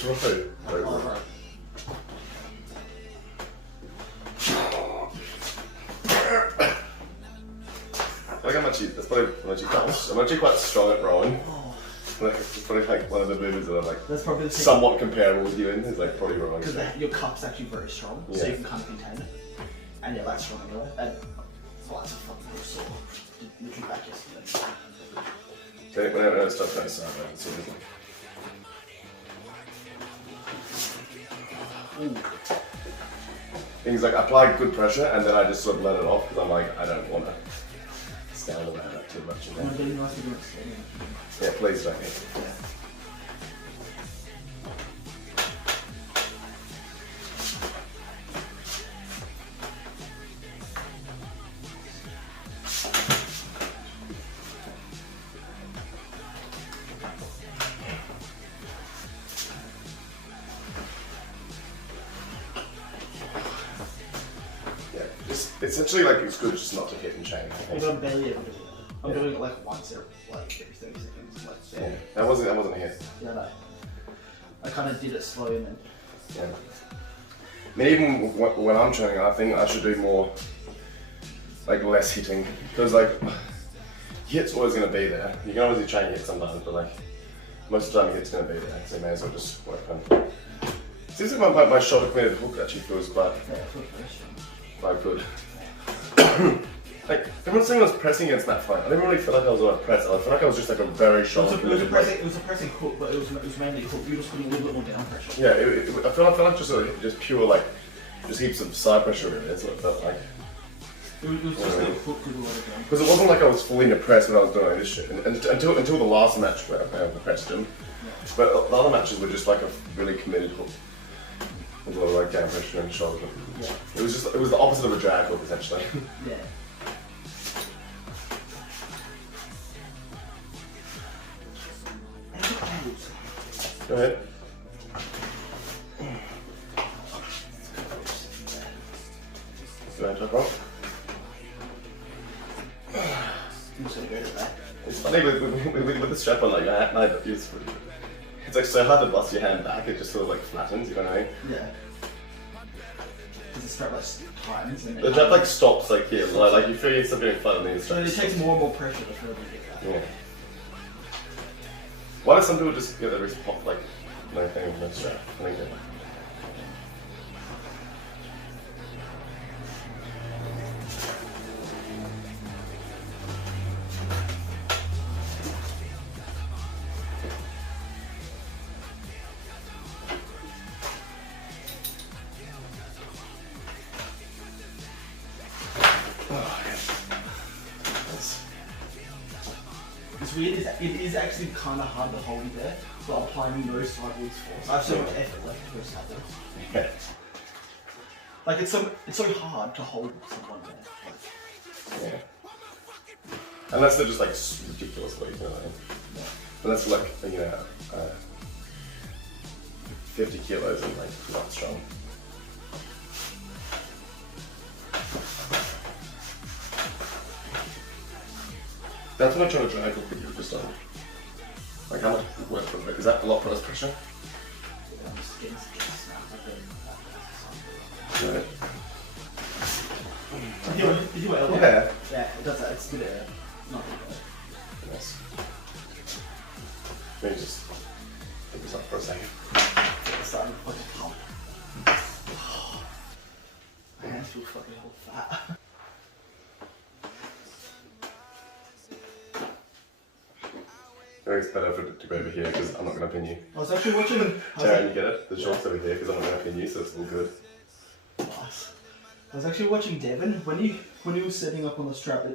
Just roll. Alright. I think that's probably I'm actually quite strong at rowing. Like, it's probably like one of the movers that I'm like that's probably the somewhat comparable with you in is like probably rowing. Because your cup's actually very strong, so you can kind of contain it. And yeah, that's strong anyway. And that's a fucking good sword. Literally back yesterday. Okay, whenever I start trying to sound like it's sort of like things like apply good pressure and then I just sort of let it off because I'm like I don't want to stand around that too much. Yeah, please don't. Essentially, like it's good just not to hit and chain. I'm barely ever doing it. I'm doing it like once every 30 seconds. Like, yeah, that wasn't a hit. Yeah, no. I kind of did it slow and then. Yeah. I mean, even when I'm training, I think I should do more, like less hitting, because like hit's always going to be there. You can obviously train hit sometimes, but like most of the time hit's going to be there. So you may as well just work on. It seems like my shoulder committed hook actually feels quite good. Like, everyone's saying I was pressing against that fight. I didn't really feel like I was on a press. I felt like I was just like a very shoulder. It was a pressing hook, but it was mainly hook. You just putting a little bit more down pressure. Yeah, I felt like just pure like, just heaps of side pressure really. That's what it felt like. It was just a hook with a lot of down. Because it wasn't like I was fully in a press when I was doing this shit. Until the last match where I pressed him. Yeah. But the other matches were just like a really committed hook. With a lot of like down pressure and shoulder. Yeah. It was the opposite of a drag hook essentially. Yeah. Go ahead. Go ahead, top rope. It's funny with the strap on, like your hand knife, it's like so hard to bust your hand back, it just sort of like flattens, you know what I mean? Yeah. Because the strap like tightens and the strap like stops like here, like you feel yourself getting flat on the strap. So it takes more and more pressure to further get that. Yeah. Why do some people just get their wrist pop like no thing with no strap? I think It's weird, it is actually kind of hard to hold you there, but applying no sideways force. I have so much effort left to press sideways. yeah. Like it's so hard to hold someone there. Yeah. Unless they're just like ridiculous weight, you know what I mean? Yeah. Unless like, you know, 50 kilos and like not strong. That's what I'm trying to drag up with you just on. Like how much work for it? Is that a lot for us pressure? Yeah, I'm just getting snapped up there. Did you elbow? Yeah. Yeah, it does that. It's good air. Not good air. Nice. Let me just pick this up for a second. It's starting to fucking pump. My hands feel fucking all fat. It's better for it to go over here because I'm not going to pin you. I was actually watching. Taryn, you get it? The short's over here because I'm not going to pin you, so it's all good. Nice. I was actually watching Devin when he was setting up on the strap.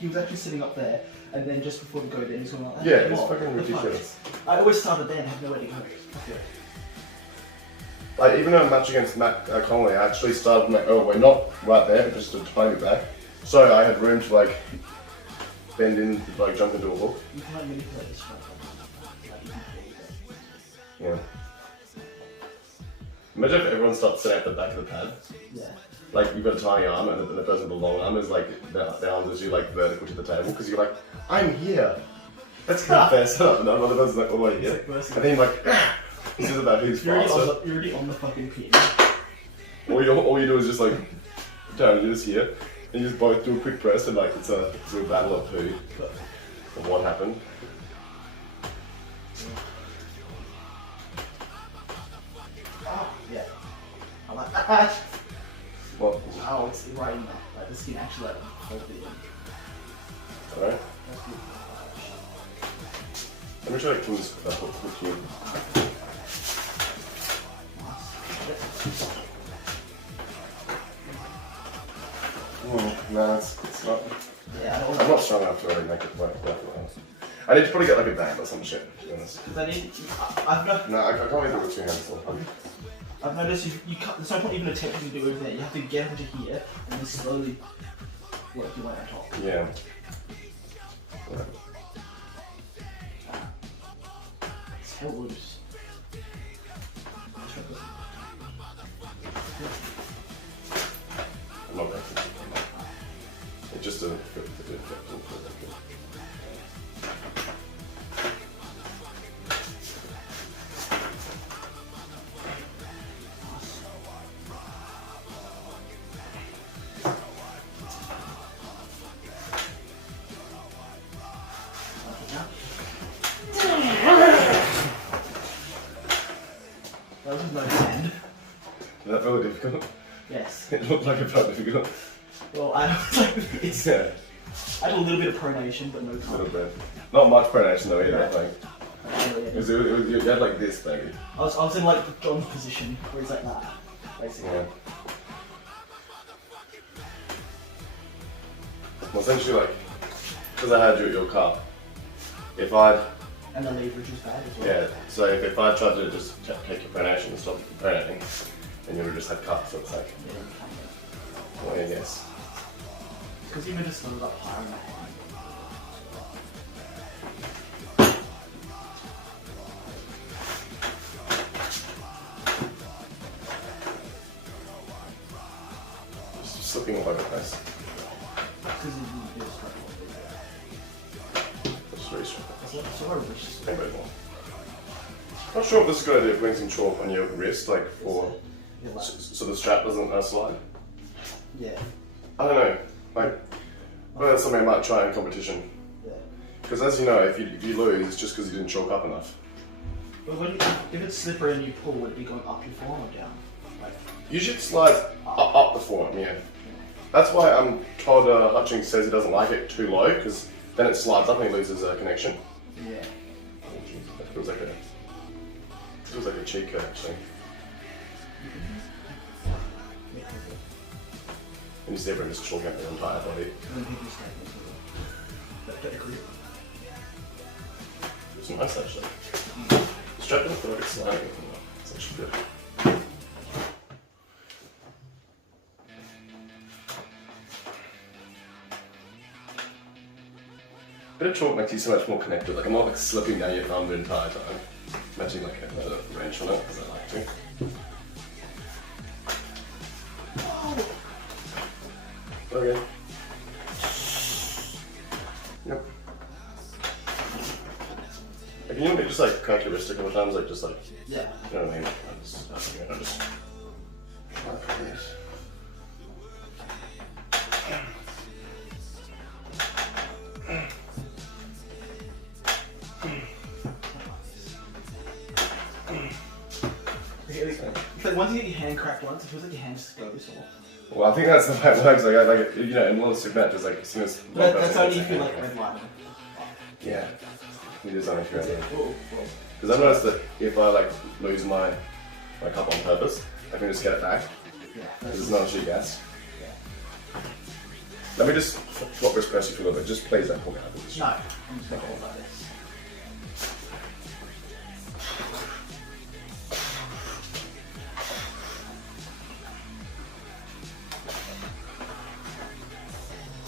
He was actually sitting up there, and then just before the go down, he's going like, yeah, it's fucking ridiculous. I always started there and had nowhere to go. Okay. Like even though I'm matching against Matt Connolly, I actually started from like, oh, we're not right there, but just a tiny bit back. So I had room to like bend in, like jump into a hook. You can't manipulate this strap. Yeah. Imagine if everyone starts setting up the back of the pad. Yeah. Like you've got a tiny arm and the person with the long arm is like, the arms is you like vertical to the table because you're like, I'm here. That's kind of fair setup and the other person's like all the way here. And then you're like, ah! This is about who's You're faster. you're already on the fucking pin. All you do is just like, Darren, do this here, and you just both do a quick press, and like it's a battle of who and what happened. Oh, yeah. I like that. What? Oh, it's right in there. Like the skin actually like holds it in. Alright. That's good. Let me try to clean this hook with you. No, it's not. Yeah, I'm not strong enough to really make it work. I need to probably get like a band or some shit, to be honest. because I need. I've not. No, I can't even do it with 2 hands. I've noticed you can't, there's no point even attempting to do it there. You have to get into here and then slowly work your way on top. Yeah. Right. It's so loose. I'm not going to. It's just a. That was no hand. Is that really difficult? Yes. It looked like it felt difficult. Well, I was like this. Yeah. I had a little bit of pronation, but no A little time. bit. Not much pronation though either, I think. Really, It was, you had like this, baby. I was in like the John's position where he's like that, basically. Yeah. Well, essentially, like, because I had you at your cup, if I'd, And the leverage was bad as well. yeah, so if I tried to just take your pronation and stop you from pronating, then you would have just had cups, so it's like, Yeah, you can't. well, yeah, yes. Because you made just loaded up higher in that line. Just slipping all over the place. Because you didn't do a straight line. Just really strong. So I wish this A bit more. Not sure if this is a good idea, putting some chalk on your wrist, like for, yeah, like, so the strap doesn't slide. yeah, I don't know, like, well, that's something I might try in competition. yeah. Because as you know, if you lose, it's just because you didn't chalk up enough. But when if it's slippery and you pull, would it be going up your forearm or down? Like, Usually it slides up the forearm, yeah. That's why I'm told Hutchings says he doesn't like it too low, because then it slides up and he loses connection. yeah. That feels like a cheat code, actually. And you see everyone just chalking up their entire body. And then people stand as well. That agree. It's nice, actually. The strap doesn't feel like it's sliding. It's actually good. Bit of chalk makes you so much more connected. Like I'm not like slipping down your thumb the entire time. Imagine like a wrench on it, because I like to. Okay. Yep. Like, you know me just like crack your wrist a couple of times, like just like, Yeah. you know what I mean? I just like this. It's like once you get your hand cracked once, it feels like your hand just goes off. Well, I think that's the way it works. Like you know, in a lot of sick matches, like as soon as one That's person only gets if a you hand like crack. red light. Yeah. You just only if you're Whoa, whoa. Because I've noticed that if I like lose my cup on purpose, I can just get it back. Yeah. Because it's not a cheap gas. Yeah. Let me just swap wrist press you for a little bit. Just please don't pull me out of this. No, I'm just gonna hold like this.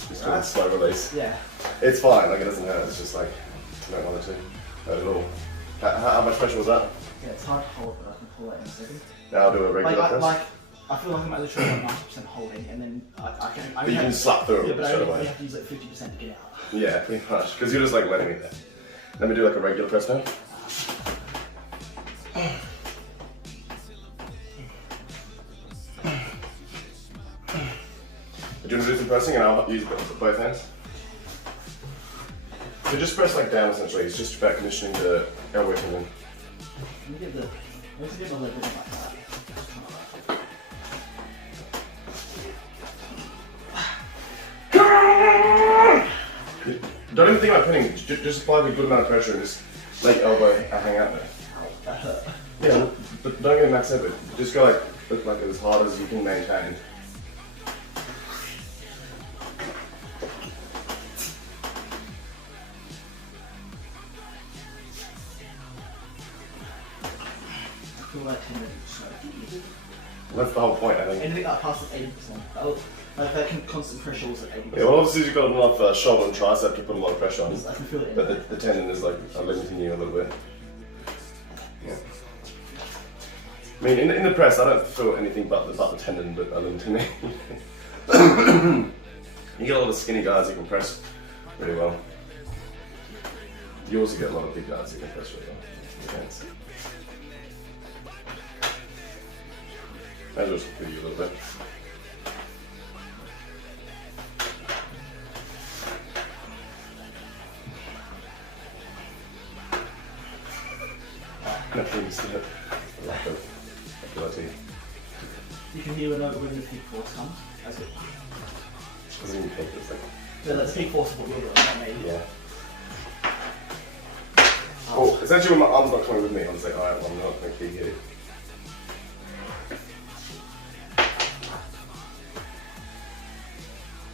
Just doing a slow release. Yeah. It's fine, like it doesn't hurt, it's just like, I don't want it to hurt at all. How much pressure was that? Yeah, it's hard to hold, but I can pull that in a second. Now I'll do a regular press. I feel like I'm at literally like 90% holding, and then I But you can slap through yeah, it but I straight only away. have to use like 50% to get out. Yeah, pretty much. Because you're just like letting me there. Let me do like a regular press now. you want to do some pressing and I'll use both hands? So just press like down essentially, it's just about conditioning the elbow tendon. Let me get the leg like that. Don't even think about pinning, just apply a good amount of pressure and just let your elbow hang out there. That hurt. Yeah, but don't get max effort. Just go like as hard as you can maintain. I feel like 10 minutes. So That's the whole point, I think. anything that passes 80%. That can constant pressure was at 80%. Yeah, well obviously you've got enough shoulder and tricep to put a lot of pressure on. I can feel it. But the tendon is like limiting you a little bit. Yeah. I mean, in the press, I don't feel anything but the tendon, but limiting me. You get a lot of skinny guys who can press really well. You also get a lot of big guys who can press really well. Yes. Maybe I'll just give you a little bit. Nothing is the lack of ability. You can hear when the peak force comes. That's it. Doesn't even take this like. No, that's peak force of what you're doing, not me. Yeah. Well, essentially when my arm's not coming with me, I'm just like, alright, well I'm not going to be here.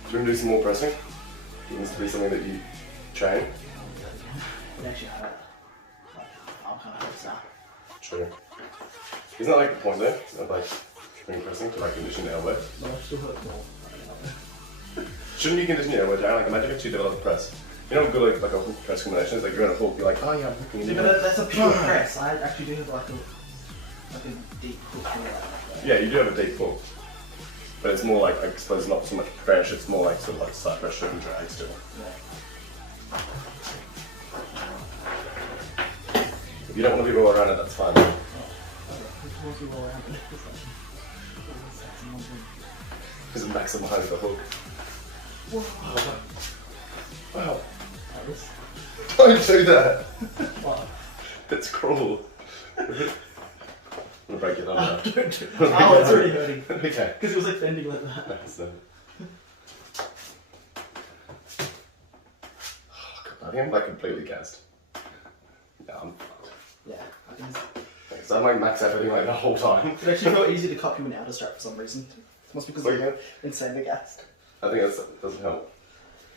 Do you want to do some more pressing? It needs to be something that you train. It actually hurt. Like, I'm kind of hurts now. True. Isn't that like the point though? Of like doing pressing to like condition the elbow? No, it still hurts more. Shouldn't you condition your elbow down? Like imagine if you develop a press. You know how good like a hook press combination is? Like you're on a hook, you're like, oh yeah, I'm hooking Yeah, in. but that's a pure press. I actually do have like a deep hook for that. Yeah, you do have a deep hook. But it's more like, I suppose, not so much pressure, it's more like sort of like side pressure and drag still. Yeah. If you don't want to be all around it, that's fine. Because it maximizes the hook. Wow. Don't do that! What? That's cruel. I'm gonna break your thumb now. Don't do it. Oh, it's already hurting. Okay. Because it was like bending like that. That's I think I'm like completely gassed. Yeah, I'm fucked. Yeah, I can. Thanks. I'm like max efforting like the whole time. It actually felt easy to copy an outer strap for some reason. Must be because What I'm insanely gassed. I think that doesn't help.